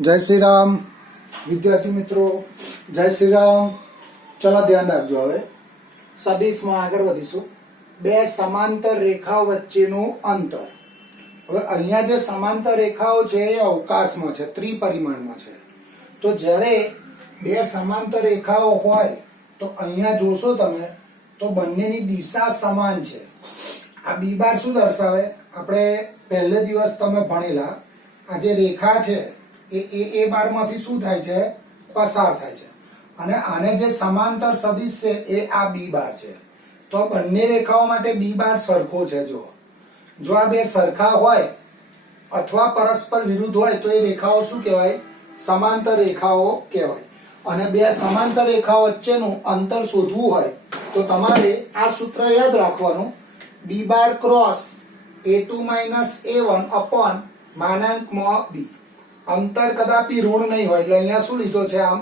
जय श्री राम विद्यार्थी मित्रों, जय श्री राम। चलो ध्यान રાખજો। હવે સદિશમાં આગળ વધીશું। બે સમાંતર રેખાઓ વચ્ચેનું અંતર। હવે અહીંયા જે સમાંતર રેખાઓ છે એ અવકાશમાં છે, ત્રિપરિમાણમાં છે। તો જ્યારે બે સમાંતર રેખાઓ હોય તો અહીંયા જોશો તમે તો બંનેની દિશા સમાન છે। આ બી બાર શું દર્શાવે? આપણે પહેલે દિવસ તમે ભણેલા આ જે રેખા છે એ બારમાંથી શું થાય છે? પસાર થાય છે। અને આને જે સમાંતર સદિશ છે એ આ બી બાર છે। તો બંને રેખાઓ માટે બી બાર સરખો છે। જો આ બે સરખા હોય અથવા પરસ્પર વિરુદ્ધ હોય તો એ રેખાઓ શું કહેવાય? સમાંતર રેખાઓ કહેવાય। અને બે સમાંતર રેખાઓ વચ્ચેનું અંતર શોધવું હોય તો તમારે આ સૂત્ર યાદ રાખવાનું, B bar cross a2 a1 upon માનાંકમાં b। અંતર કદાપી ઋણ નહીં હોય એટલે અહીંયા શું લીધો છે? આમ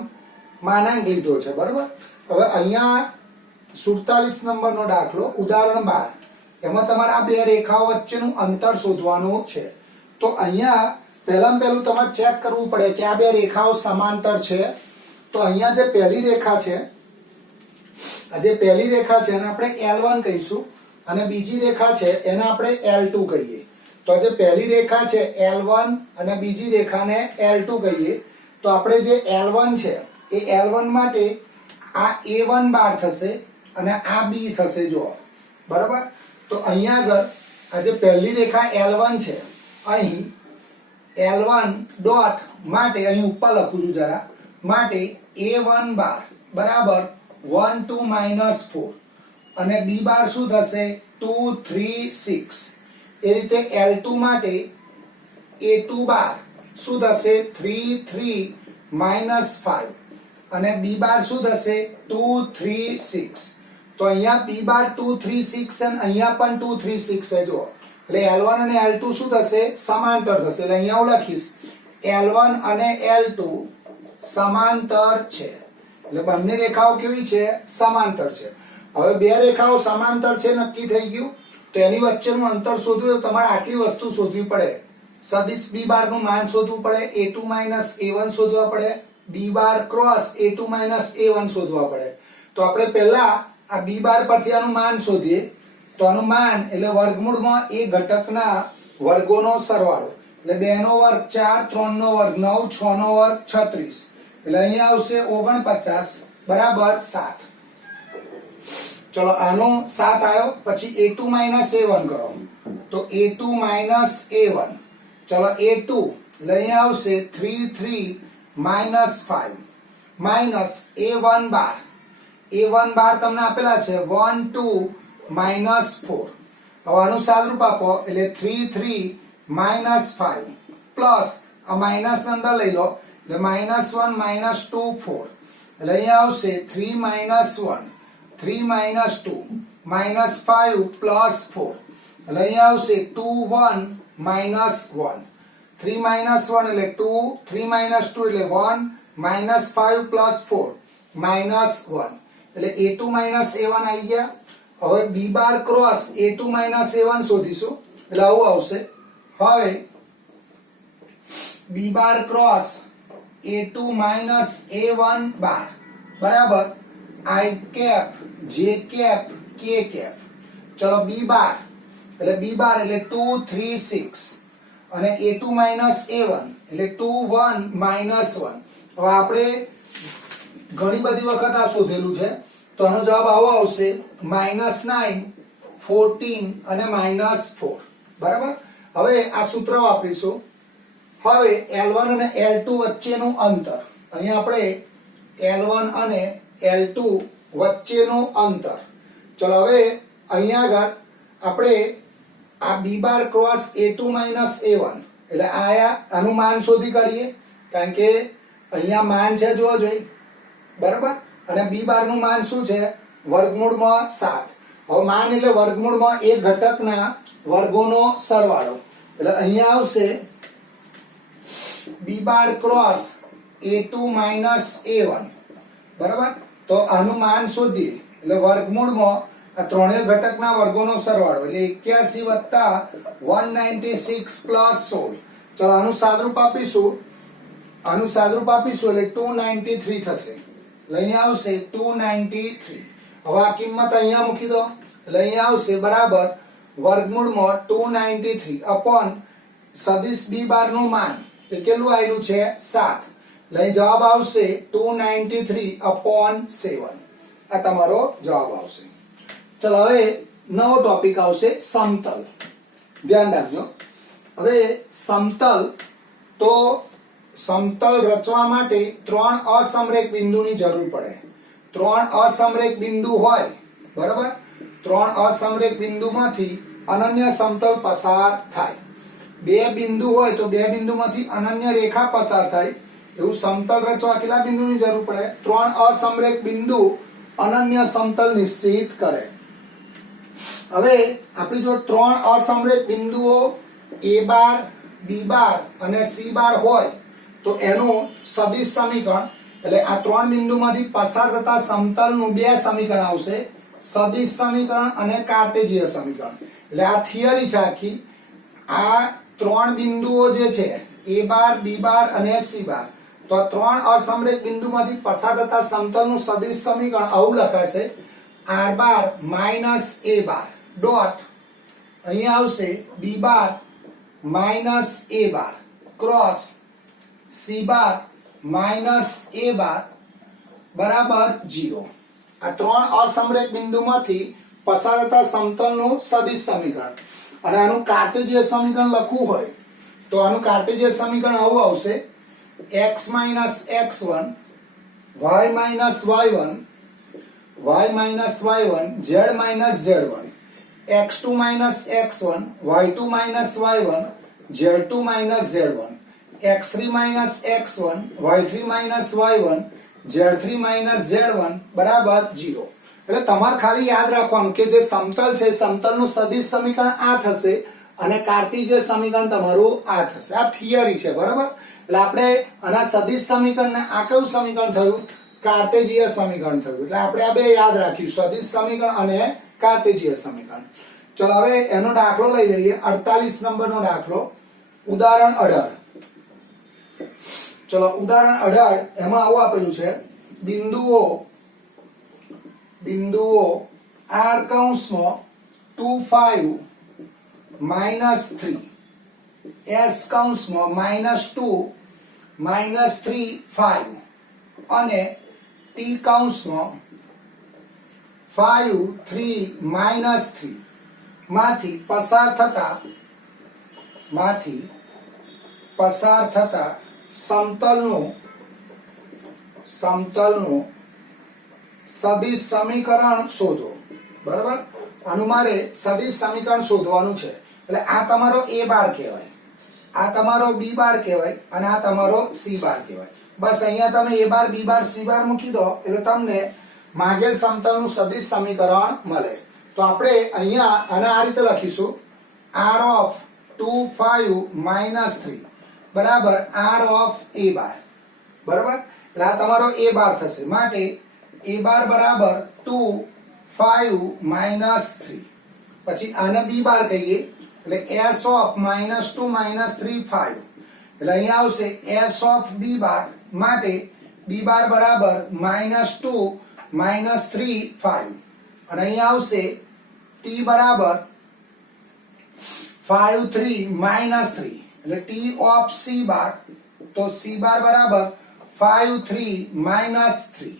માનાંક લીધો છે, બરાબર। હવે અહીંયા 47 નંબરનો દાખલો ઉદાહરણ 12, એમાં તમારે આ બે રેખાઓ વચ્ચેનું અંતર શોધવાનું છે। તો અહીંયા પહેલું તમારે ચેક કરવું પડે કે આ બે રેખાઓ સમાંતર છે। તો અહીંયા જે પહેલી રેખા છે, આ જે પહેલી રેખા છે એને આપણે L1 કહીશું અને બીજી રેખા છે એને આપણે L2 કહીએ। તો જે પહેલી રેખા છે L1 અને બીજી રેખાને L2 કહીએ। તો આપણે જે L1 છે એ L1 માટે આ A1 બાર થશે અને આ B થશે, જો બરાબર। તો અહીંયા આગળ આ જે પહેલી રેખા L1 છે, અહીં L1 ડોટ માટે અહીં ઉપર લખું છું જરા, માટે A1 બાર બરાબર 1 2 -4 અને B બાર શું થશે? 2 3 6। એ રીતે L2 માટે A2 બાર શું થશે? 3 3 -5 અને B બાર શું થશે? 2 3 6। તો અહીંયા B બાર 2 3 6 અને અહીંયા પણ 2 3 6 છે, જો એટલે L1 અને L2 શું થશે? સમાંતર થશે। એટલે અહીંયા હું લખીશ L1 અને L2 સમાંતર છે। એટલે બંને રેખાઓ કેવી છે? સમાંતર છે। હવે બે રેખાઓ સમાંતર છે નક્કી થઈ ગયું। તો એની વચ્ચેનું અંતર શોધવું તો તમારે આટલી વસ્તુ શોધવી પડે। સદિશ બી બાર નું માન શોધવું પડે, A2 a1 શોધવા પડે, બી બાર ક્રોસ A2 a1 શોધવા પડે। તો આપણે પહેલા આ બી બાર પરથી આનું માન શોધીએ। તો આનું માન એટલે વર્ગમૂળમાં એ ઘટકના વર્ગોનો સરવાળો, એટલે 2 નો વર્ગ 4, 3 નો વર્ગ 9, 6 નો વર્ગ 36, એટલે અહીંયા આવશે 49 બરાબર 7। चलो आनो 7 आयो, પછી A2 a1 કરો તો A2 a1, चलो A2 લઈ આવશે 3 3 -5 માઈનસ A1 બાર તમને આપેલા છે 1 2 -4। હવે આનું સાદરૂપ આપો એટલે 3 3 -5 પ્લસ આ માઈનસ અંદર લઈ લો એટલે -1 -2 4, એટલે અહીંયા આવશે 3 -1 3 -2 -5 પ્લસ 4, એટલે અહીંયા આવશે 2 1 -1 3 -1 એટલે 2 3 -2 એટલે 1 -5 પ્લસ 4 -1, એટલે A2 a1 આવી ગયા। હવે B બાર ક્રોસ A2 a1 શોધીશું એટલે આવું આવશે। હવે B બાર ક્રોસ A2 a1 બાર બરાબર I cap J cap K cap. ચલો B બાર એટલે 2 3 6 અને A2 a1 એટલે 2 1 -1। હવે આપણે ઘણી બધી વખત આ શોધેલું છે તો આનો જવાબ આવો આવશે -9 14 અને -4 બરાબર। હવે આ સૂત્ર વાપરીશું। હવે L1 અને L2 વચ્ચેનું અંતર, અહીંયા આપણે L1 અને L2 વચ્ચેનું અંતર, ચલો હવે અહીંયા આગળ આપણે આ B બાર ક્રોસ A2 a1 એટલે આનું માન શોધી કાઢીએ, કારણ કે અહીંયા માન છે જોવો જોઈએ, બરાબર। અને B બાર નું માન શું છે? વર્ગમૂળમાં 7। હવે માન એટલે વર્ગમૂળમાં એક ઘટકના વર્ગોનો સરવાળો, એટલે અહીંયા આવશે B બાર ક્રોસ A2 a1 બરાબર। તો આનું માન શોધીએ એટલે વર્ગમૂળમાં આ ત્રણેય ઘટકના વર્ગોનો સરવાળો એટલે 81 + 196 + 16। ચલો આનું સાદરૂપ આપીશું આનું સાદરૂપ આપીશું એટલે 293 થશે એટલે અહીંયા આવશે 293. હવે આ કિંમત અહીંયા મૂકી દો એટલે અહીંયા આવશે બરાબર વર્ગમૂળમાં 293 અપોન સદિશ b બાર નું માન એ કેટલું આવેલું છે 7 એટલે જવાબ આવશે 293 અપોન 7. આ તમારો જવાબ આવશે. ચલો હવે નવો ટોપિક આવશે સમતલ. ધ્યાન રાખજો. હવે સમતલ તો સમતલ રચવા માટે 3 અસમરેખ બિંદુની જરૂર પડે. 3 અસમરેખ બિંદુ હોય બરાબર, 3 અસમરેખ બિંદુમાંથી અનન્ય સમતલ પસાર થાય. 2 બિંદુ હોય તો 2 બિંદુમાંથી અનન્ય રેખા પસાર થાય. એવું સમતલ રચવા કેટલા બિંદુની જરૂર પડે? 3 અસમરેખ બિંદુ અનન્ય સમતલ નિશ્ચિત કરે. હવે આપણી જો 3 અસમરેખ બિંદુઓ a બાર b બાર અને c બાર હોય તો એનું સદિશ સમીકરણ એટલે આ 3 બિંદુમાંથી પસાર થતા સમતલનું 2 સમીકરણ આવશે, સદિશ સમીકરણ અને કાર્ટેશિય સમીકરણ. એટલે આ થિયરી છે આખી. આ 3 બિંદુઓ જે છે a બાર b બાર અને c બાર, તો 3 અસમરેખ બિંદુમાંથી પસાર થતા સમતલનું સદિશ સમીકરણ આવું લખાશે r bar minus a bar dot અહીંયા આવશે b bar minus a bar cross c bar minus a બાર બરાબર 0. આ 3 અસમરેખ બિંદુમાંથી પસાર થતા સમતલનું સદિશ સમીકરણ. અને આનું કાર્ટેશિય સમીકરણ લખવું હોય તો આનું કાર્ટેશિય સમીકરણ આવું આવશે x minus x1 y minus y1 y minus y1 z minus z1 x2 minus x1 y2 minus y1 z2 minus z1 x3 minus x1 y3 minus y1 z3 minus z1 બરાબર 0. એટલે તમારે ખાલી યાદ રાખવાનું કે જે સમતલ છે સમતલનું સદિશ સમીકરણ આ થશે અને કાર્ટેશિય સમીકરણ તમારું આ થશે. આ થિયરી છે બરાબર. એટલે આપણે આના સદિશ સમીકરણને આ કયું સમીકરણ થયું? કાર્ટેશિય સમીકરણ થયું. એટલે આપણે આ બે યાદ રાખ્યું, સદિશ સમીકરણ અને કાર્ટેશિય સમીકરણ. ચલો હવે એનો દાખલો લઈ લઈએ. 48 નંબરનો દાખલો, ઉદાહરણ 18. ચલો ઉદાહરણ 18 એમાં આવું આપેલું છે બિંદુઓ r કૌંસમાં 2 5 -3 s કૌંસમાં -2 -3 5 અને t કૌંસમાં 5 3 -3 માંથી પસાર થતા સમતલનું સદિશ સમીકરણ શોધો. બરાબર. આનું મારે સદિશ સમીકરણ શોધવાનું છે. એટલે આ તમારો a બાર કહેવાય, આ તમારો b બાર કહેવાય અને આ તમારો c બાર કહેવાય. બસ અહીંયા તમે a bar b bar c બાર મૂકી દો એટલે તમને માગેલ સમતલનું સદિશ સમીકરણ મળે. તો આપણે અહીંયા આને આ રીતે લખીશું r of 2 5 -3 બરાબર r of a બાર. બરાબર. એટલે આ તમારો a બાર થશે. માટે a બાર બરાબર 2 5 -3. પછી આને b બાર કહીએ એટલે s of -2 -3 5. એટલે અહીંયા આવશે s of b બાર. માટે b બાર બરાબર -2 -3 5. અને અહીંયા આવશે t બરાબર 5 3 -3 એટલે t of c બાર. તો c બાર બરાબર 5 3 -3.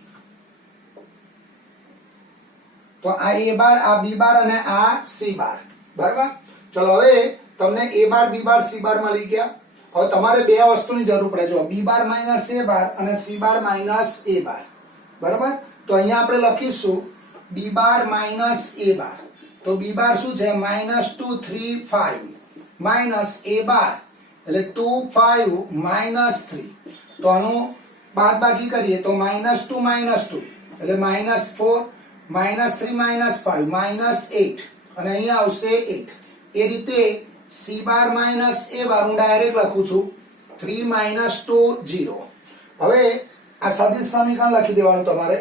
તો આ a બાર, આ b બાર અને આ c બાર. બરાબર. ચલો હવે તમને a bar b bar c બાર મળી ગયા. હવે તમારે બે વસ્તુની જરૂર પડે. જો b બાર માઈનસ a બાર અને c બાર માઈનસ a બાર. બરાબર. તો અહીંયા આપણે લખીશું b બાર માઈનસ a બાર. તો b બાર શું છે? -2 3 5 માઈનસ a બાર એટલે 2 5 -3. તો આનું બાદબાકી કરીએ તો -2 -2 એટલે -4 -3 -5 -8 અને અહીંયા આવશે 8. એ રીતે c બાર માઈનસ a બાર હું ડાયરેક્ટ લખું છું 3 -2 0. હવે આ સદિશ સમીકરણ લખી દેવાનું તમારે.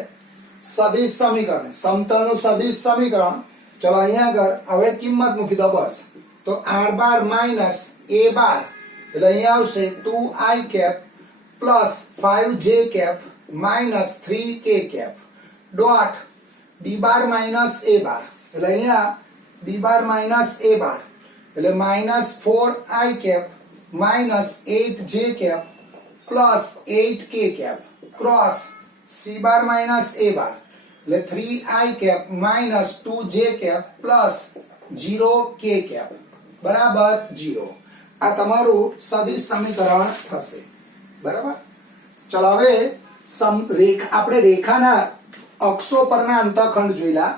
સદિશ સમીકરણ, સમતલનું સદિશ સમીકરણ. ચલો અહીંયા આગળ હવે કિંમત મૂકી દો બસ. તો r bar minus a bar એટલે અહીંયા આવશે 2i cap plus 5j cap minus 3k cap dot b bar minus a bar, એટલે અહીંયા b bar minus a bar એટલે minus 4i cap minus 8j cap plus 8k cap cross c bar minus a bar એટલે 3i cap minus 2j cap plus 0k cap બરાબર 0. આ તમારું સદિશ સમીકરણ થશે. બરાબર. ચલો હવે આપણે રેખાના અક્ષો પરના અંતઃખંડ જોઈલા,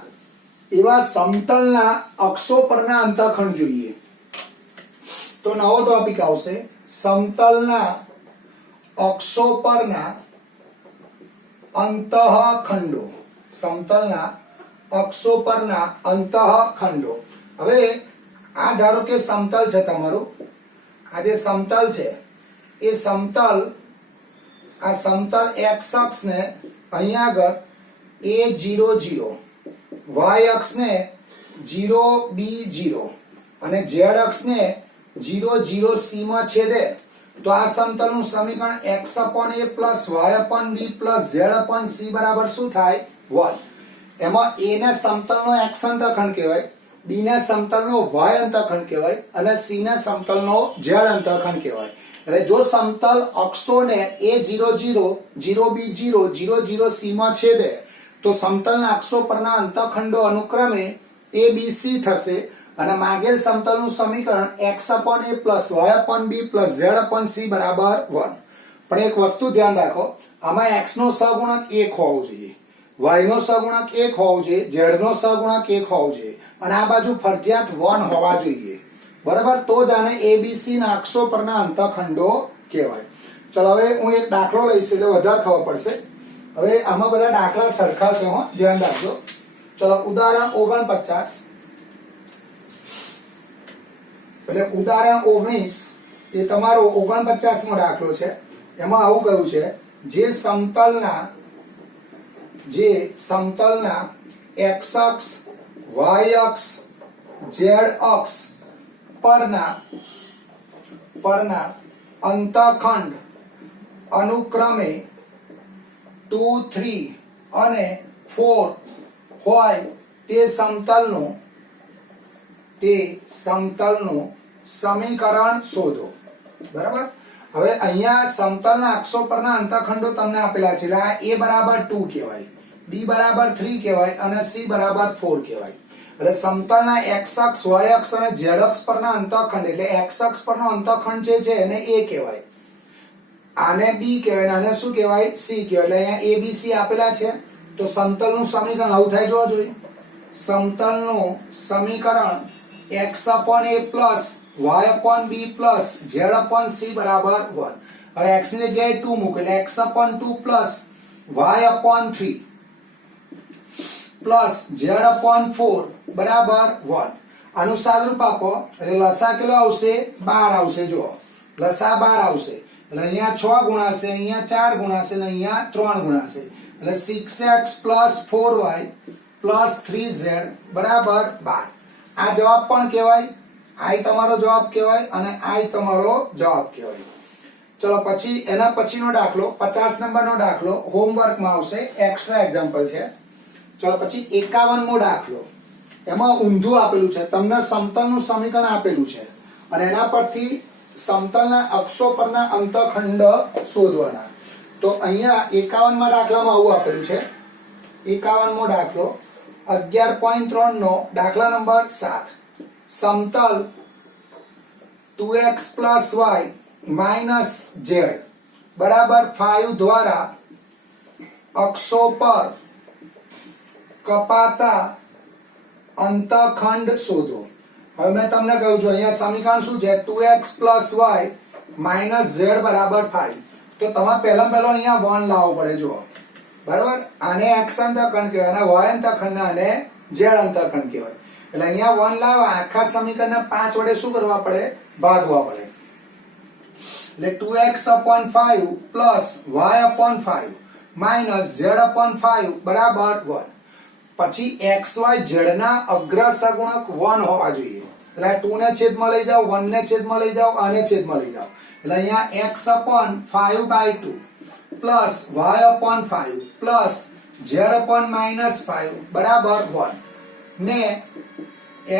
એવા સમતલના અક્ષો પરના અંતઃખંડ જોઈએ. તો નવો ટોપિક આવશે, સમતલના અક્ષો પરના અંતઃખંડો. સમતલના અક્ષો પરના અંતઃખંડો. હવે આ ધારો કે સમતલ છે તમારું, આ જે સમતલ છે એ સમતલ, આ સમતલ x અક્ષને અહીંયા આગળ a0 0, y અક્ષને 0 b0 અને z અક્ષને 0 0 c માં છેદે તો આ સમતલનું સમીકરણ x upon a plus y upon b plus z upon c બરાબર શું થાય? 1. એમાં a ને સમતલનો x અંતઃખંડ કહેવાય, b ને સમતલનો y અંતઃખંડ કહેવાય અને c ને સમતલનો z અંતઃખંડ કહેવાય. એટલે જો સમતલ અક્ષોને a0 0, 0b0, 0 0 c માં છેદે તો સમતલના અક્ષો પરના અંતઃખંડો અનુક્રમે a b c થશે અને માગેલ સમતલનું સમીકરણ x upon a plus y upon b plus z upon c બરાબર 1. પણ એક વસ્તુ ધ્યાન રાખો, આમાં x નો સહગુણક 1 હોવો જોઈએ, y નો સહગુણક 1 હોવો જોઈએ, z નો સહગુણક 1 હોવો જોઈએ અને આ બાજુ ફરજિયાત 1 હોવા જોઈએ. બરાબર. તો જ આને abc ના અક્ષો પરના અંતઃખંડો કહેવાય. ચલો હવે હું એક દાખલો લઈશ એટલે વધારે ખબર પડશે. હવે આમાં બધા દાખલા સરખા છે, હો, ધ્યાન રાખજો. ચલો ઉદાહરણ 49, એટલે ઉદાહરણ 19 એ તમારો 49મો દાખલો છે. એમાં આવું કહ્યું છે, જે સમતલના x અક્ષ, y અક્ષ, z અક્ષ પરના અંતઃખંડ અનુક્રમે 2, 3 અને 4 હોય તે સમતલનું સમીકરણ શોધો. બરાબર. હવે અહીંયા સમતલના અક્ષો પરના અંતઃખંડો તમને આપેલા છે. આ a બરાબર 2 કહેવાય, b બરાબર 3 કહેવાય અને c બરાબર 4 કહેવાય. એટલે સમતલના x અક્ષ, y અક્ષ અને z અક્ષ પરના અંતઃખંડ, એટલે x અક્ષ પરનો અંતઃખંડ જે છે એને a કહેવાય, આને b કહેવાય, આને શું કહેવાય? c કહેવાય. એટલે અહીંયા a b c આપેલા છે. તો સમતલનું સમીકરણ આવું થાય જોવા જોઈએ. સમતલનું સમીકરણ x upon a plus y upon b plus z upon c બરાબર 1. હવે x ની જગ્યાએ 2 મૂકો એટલે x upon 2 plus y upon 3 plus z upon 4 બરાબર 1. આનું સાદુરૂપ આપો એટલે લસા કેટલો આવશે? 12 આવશે. જો લસા 12 આવશે એટલે અહીંયા 6 ગુણાશે, અહીંયા 4 ગુણાશે અને અહીંયા 3 ગુણાશે એટલે 6x plus 4y plus 3z બરાબર 12. આ જવાબ પણ કહેવાય, આ તમારો જવાબ કહેવાય અને આ તમારો જવાબ કહેવાય. ચલો પછી એના પછીનો દાખલો 50 નંબરનો દાખલો હોમવર્કમાં આવશે, એક્સ્ટ્રા એક્ઝામ્પલ છે. ચલો પછી 51મો દાખલો, એમાં ઊંધું આપેલું છે, તમને સમતલનું સમીકરણ આપેલું છે અને એના પરથી સમતલના અક્ષો પરના અંતઃખંડ શોધવાના. તો અહીંયા 51મા દાખલામાં આવું આપેલું છે. 51મો દાખલો 11.3 નો દાખલા નંબર 7. સમતલ 2x plus y minus z બરાબર 5 દ્વારા અક્ષો પર કપાતા અંતઃખંડ શોધો. હવે મેં તમને કહ્યું છું અહીંયા સમીકરણ શું છે? 2x plus y minus z બરાબર 5. તો તમે પહેલો અહીંયા 1 લાવવો પડે. જો બરાબર, આને x અંતઃખંડ કહેવાય અને y અંતઃખંડ અને z અંતઃખંડ કહેવાય. એટલે અહીંયા 1 લાવવા આખા સમીકરણને 5 વડે શું કરવા પડે? ભાગવા પડે. એટલે 2x upon 5 plus y upon 5 minus z upon 5 બરાબર 1. પછી xy z ના અગ્ર સહગુણક 1 હોવા જોઈએ. એટલે 2 ને છેદમાં લઈ જાઓ, 1 ને છેદમાં લઈ જાઓ, આને છેદમાં લઈ જાઓ એટલે અહીંયા x upon 5/2 plus y upon 5 plus z upon -5 બરાબર 1 ને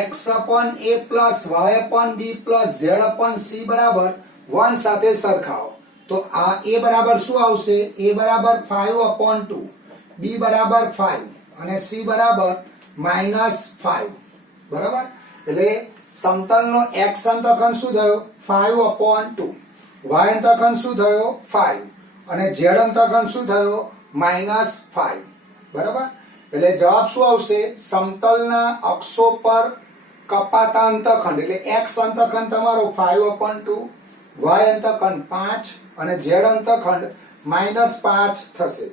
x upon a plus y upon b plus z upon c બરાબર 1 સાથે સરખાવો તો આ a બરાબર શું આવશે? a બરાબર 5 upon 2, b બરાબર 5 અને c બરાબર -5 બરાબર. એટલે સમતલનો x અંતઃખંડ શું થયો? 5 upon 2, y અંતઃખંડ શું થયો? 5 અને z અંતઃખંડ શું થયો? -5 બરાબર. એટલે જવાબ શું આવશે? સમતલના અક્ષો પર કપાતા અંતઃખંડ એટલે x અંતઃખંડ તમારો 5 upon 2, y અંતઃખંડ 5 અને z અંતઃખંડ -5 થશે.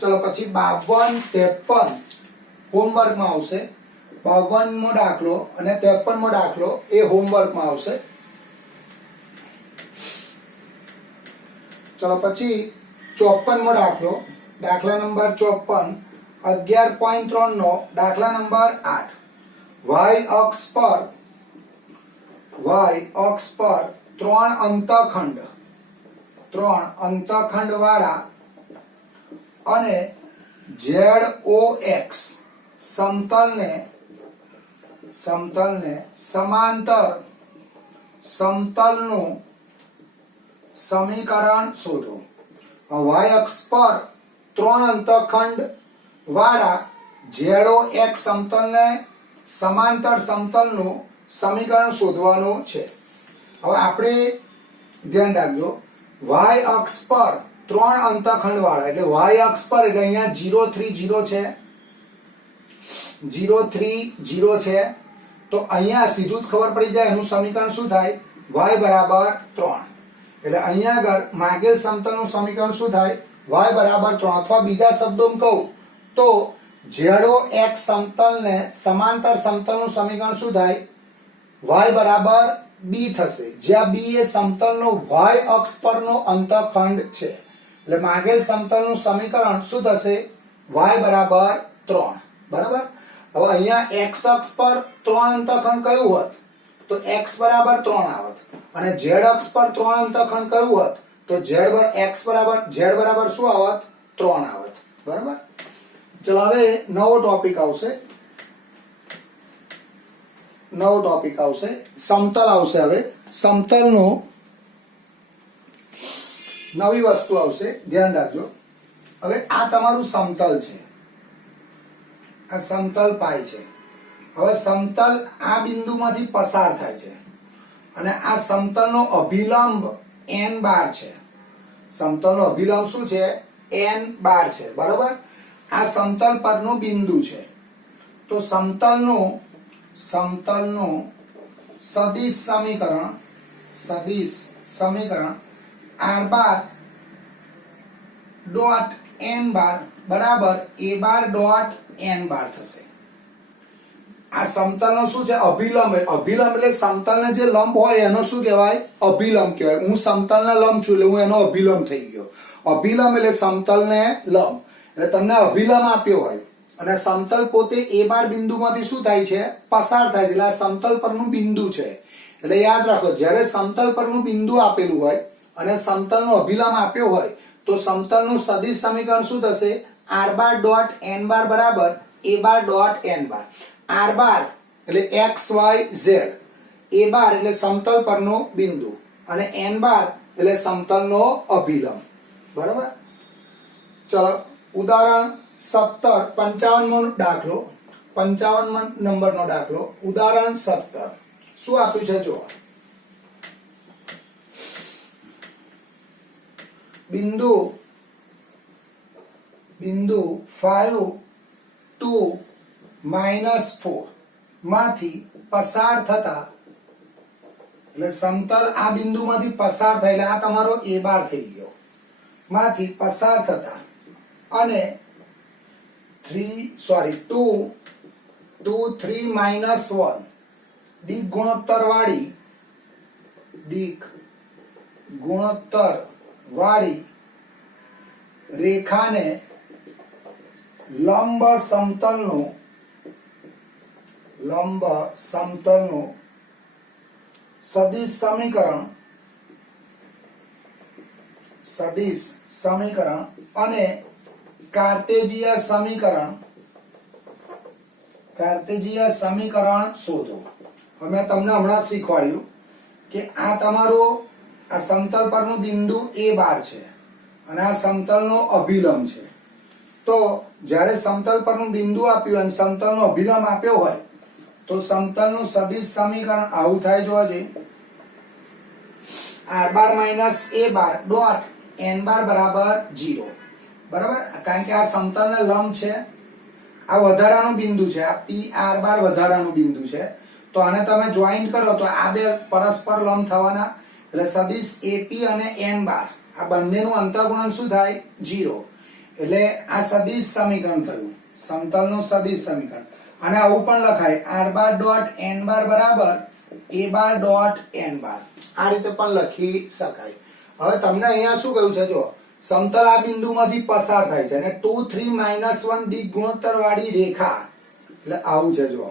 ચલો પછી 52, 53 હોમવર્કમાં આવશે. 52મો દાખલો અને 53મો દાખલો એ હોમવર્કમાં આવશે. ચલો પછી 54મો દાખલો, દાખલા નંબર 54, 11.3 નો દાખલા નંબર 8. y અક્ષ પર ત્રણ અંતઃખંડ વાળા અને ZOX સમતલને સમાંતર સમતલનું સમીકરણ શોધો. y અક્ષ પર ત્રણ અંતઃખંડ વાળા ZOX સમતલને સમાંતર સમતલનું સમીકરણ શોધવાનું છે. હવે આપણે ધ્યાન રાખજો, y અક્ષ પર ત્રણ અંતઃખંડ વાળા એટલે y અક્ષ પર એટલે અહીંયા 0 3 0 છે, 0 3 0 છે તો અહીંયા સીધું જ ખબર પડી જાય એનું સમીકરણ શું થાય? y બરાબર 3. એટલે અહીંયા આગળ માગેલ સમતલનું સમીકરણ શું થાય? y બરાબર 3. અથવા બીજા શબ્દોમાં કહું તો ZOX સમતલને સમાંતર સમતલનું સમીકરણ શું થાય? y બરાબર b થશે, જ્યાં b એ સમતલનો y અક્ષ પરનો અંતઃખંડ છે. એટલે માગેલ સમતલનું સમીકરણ શું થશે? y બરાબર 3 બરાબર. હવે અહીંયા x અક્ષ પર ત્રણ અંતઃખંડ કયું હોત તો x બરાબર 3 આવત અને z અક્ષ પર ત્રણ અંતઃખંડ કયું હોત તો z બરાબર શું આવત? 3 આવત બરાબર. ચલો હવે નવો ટોપિક આવશે, સમતલ આવશે. હવે સમતલનો નવી વસ્તુ આવશે, ધ્યાન રાખજો. હવે આ તમારું સમતલ છે, આ સમતલ પાય છે. હવે સમતલ આ બિંદુમાંથી પસાર થાય છે અને આ સમતલનો અભિલંબ n બાર છે. સમતલનો અભિલંબ શું છે? n બાર છે બરાબર. આ સમતલ પરનું બિંદુ છે. તો સમતલનું સદિશ સમીકરણ r બાર ડોટ n બાર બરાબર a બાર ડોટ n બાર થશે. આ સમતલનો શું છે? અભિલંબ. અભિલંબ એટલે સમતલને જે લંબ હોય એનો શું કહેવાય? અભિલંબ કહેવાય. હું સમતલના લંબ છું એટલે હું એનો અભિલંબ થઈ ગયો. અભિલંબ એટલે સમતલને લંબ. એટલે તમને અભિલંબ આપ્યો હોય અને સમતલ પોતે a બાર બિંદુમાંથી શું થાય છે? પસાર થાય છે. એટલે આ સમતલ પરનું બિંદુ છે. એટલે યાદ રાખો, જ્યારે સમતલ પરનું બિંદુ આપેલું હોય અને સમતલનો અભિલંબ આપ્યો હોય તો સમતલનું સદિશ સમીકરણ શું થશે? r બાર ડોટ n બાર બરાબર a bar dot n bar. r બાર એટલે x y z, a bar એટલે સમતલ પરનો બિંદુ અને n બાર એટલે સમતલનો અભિલંબ બરાબર. ચલો ઉદાહરણ 17, 55મો દાખલો, 55 નંબરનો દાખલો, ઉદાહરણ 17 શું આપ્યું છે જો. બિંદુ 5 2 -4 માંથી પસાર થતા એટલે સમતલ આ બિંદુમાંથી પસાર થાય એટલે આ તમારો a બાર થઈ ગયો, માંથી પસાર થતા અને 2 3 -1 દિક ગુણોત્તર વાળી રેખાને લંબ સમતલનું સદિશ સમીકરણ સદિશ સમીકરણ અને કાર્ટેજીય સમીકરણ શોધો. હવે તમને હમણાં શીખવાડ્યું કે આ તમારો આ સમતલ પરનું બિંદુ a' છે અને આ સમતલનો અભિલંબ છે. તો જ્યારે સમતલ પરનું બિંદુ આપ્યું અને સમતલનો અભિલંબ આપ્યો હોય તો સમતલનું સદિશ સમીકરણ આવું થાય. જોવા જઈએ r bar minus a bar dot n બાર બરાબર 0. બરાબર, કારણ કે આ સમતલને લંબ છે, આ વધારાનું બિંદુ છે, આ p r બાર વધારાનું બિંદુ છે. તો આને તમે જોઈન્ટ કરો તો આ બે પરસ્પર લંબ થવાના, એટલે સદિશ ap અને n બાર આ બંનેનું અંતઃગુણન શું થાય? 0. એટલે આ સદિશ સમીકરણ થયું, સમતલનું સદિશ સમીકરણ. અને આવું પણ લખાય r બાર ડોટ n બાર બરાબર a બાર ડોટ n બાર. આ રીતે પણ લખી શકાય. હવે તમને અહીંયા શું કહ્યું છે? જો સમતલ આ બિંદુમાંથી પસાર થાય છે અને 2 3 1 દિક ગુણોત્તર વાળી રેખા, એટલે આવું છે. જો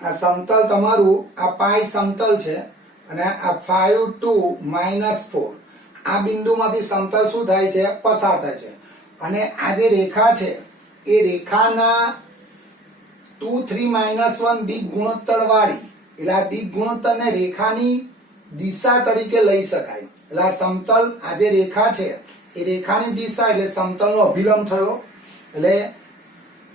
આ સમતલ તમારું આ પાઈ સમતલ છે અને આ 5 2 -4 આ બિંદુમાંથી સમતલ શું થાય છે? પસાર થાય છે. અને આ જે રેખા છે એ રેખાના 2 3 1 દિક ગુણોત્તર વાળી, એટલે આ દિક ગુણોત્તરને રેખાની દિશા તરીકે લઈ શકાય. એટલે આ સમતલ, આ જે રેખા છે એ રેખાની દિશા એટલે સમતલનો અભિલંબ થયો. એટલે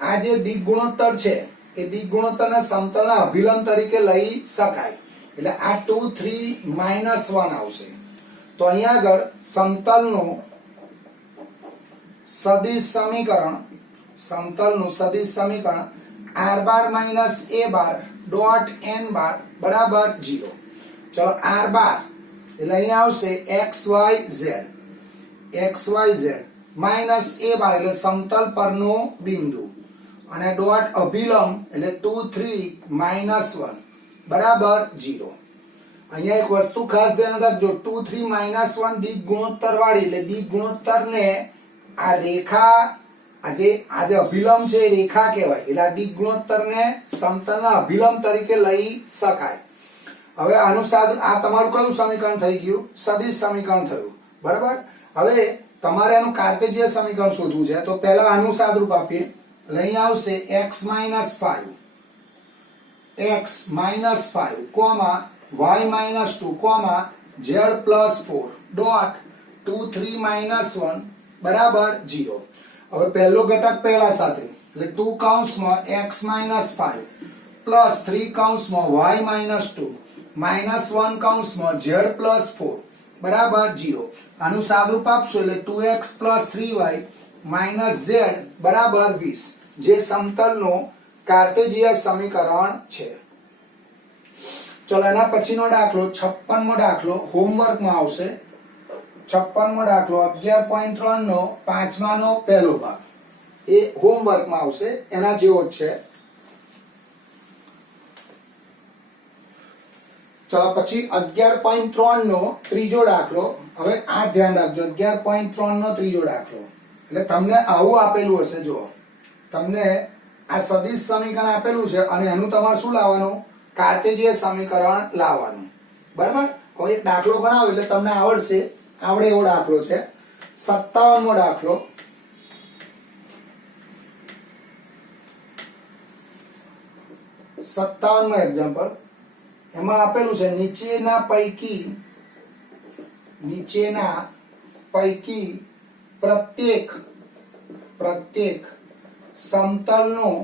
આ જે દિક ગુણોત્તર છે એ દિક ગુણોત્તરને સમતલના અભિલંબ તરીકે લઈ શકાય. એટલે આ 2 3 -1 આવશે. તો અહીંયા આગળ સમતલનું સદિશ સમીકરણ r bar minus a bar dot n બાર બરાબર 0. ચલો r બાર એટલે અહીંયા આવશે xyz માઇનસ a બાર એટલે સમતલ પરનો બિંદુ અને ડોટ અભિલંબ એટલે 2 3 -1 બરાબર 0. અહીંયા એક વસ્તુ ખાસ ધ્યાન રાખજો, 2 3 -1 દિક ગુણોત્તર વાળી, એટલે દિક ગુણોત્તરને આ રેખા, આ જે અભિલંબ છે એ રેખા કહેવાય. એટલે આ દિક ગુણોત્તરને સમતલના અભિલંબ તરીકે લઈ શકાય. હવે આનું સાદું, આ તમારું કયું સમીકરણ થઈ ગયું? સદિશ સમીકરણ થયું. બરાબર. હવે તમારે આનું કાર્ટેજીય સમીકરણ શોધવું છે. તો પહેલા આનું સાદુરૂપ આપીએ. એટલે અહીં આવશે x - 5 comma y - 2 comma z + 4 dot 2 3 -1 બરાબર 0. હવે પહેલો ઘટક પહેલા સાથે, એટલે 2 કૌંસમાં x - 5 પ્લસ 3 કૌંસમાં y - 2 -1 કૌંસમાં z + 4 બરાબર 0. આનું સાદુરૂપ આપશો એટલે 2x + 3y - z બરાબર 20, જે સમતલનું કાર્ટેજીય સમીકરણ છે. ચલો એના પછીનો દાખલો 56મો દાખલો હોમવર્કમાં આવશે. 56મો દાખલો 11.3 નો 5માનો પહેલો ભાગ એ હોમવર્કમાં આવશે, એના જેવો જ છે. ચલો પછી 11.3 નો ત્રીજો દાખલો. હવે આ ધ્યાન રાખજો, 11.3 નો ત્રીજો દાખલો. એટલે તમને આવું આપેલું હશે. જો તમને આ સદિશ સમીકરણ આપેલું છે અને એનું તમારે શું લાવવાનું? કાર્ટેજીય સમીકરણ લાવવાનું. બરાબર. હવે એક દાખલો ગણાવો એટલે તમને આવડે એવો દાખલો છે. 57મો દાખલો. એક્ઝામ્પલ. એમાં આપેલું છે નીચેના પૈકી પ્રત્યેક સમતલનું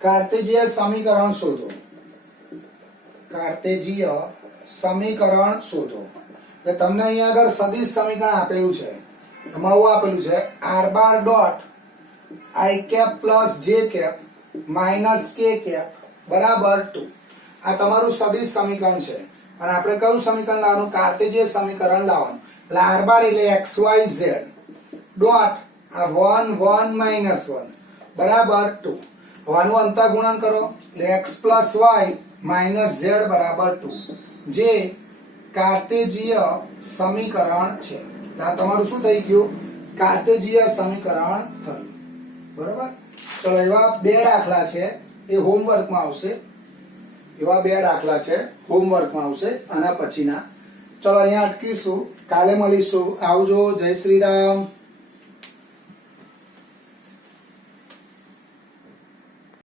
કાર્ટેજીય સમીકરણ શોધો. એટલે તમને અહીંયા આગળ સદિશ સમીકરણ આપેલું છે. એમાં આવું આપેલું છે r bar dot i cap plus j cap minus k cap બરાબર 2. આ તમારું સદિશ સમીકરણ છે અને આપણે કયું સમીકરણ લાવવાનું? કાર્ટેજીય સમીકરણ લાવવાનું. એટલે r બાર એટલે xyz ડોટ આ 1 1 -1 બરાબર 2. હવે આનું અંતઃગુણન કરો એટલે x + y - z બરાબર 2, જે કાર્ટેજીય સમીકરણ છે. આ તમારું શું થઈ ગયું? કાર્ટેજીય સમીકરણ થયું. બરાબર. ચલો એવા બે દાખલા છે એ હોમવર્કમાં આવશે. આના પછીના ચલો અહીંયા અટકીશું, કાલે મળીશું. આવજો. જય શ્રી રામ.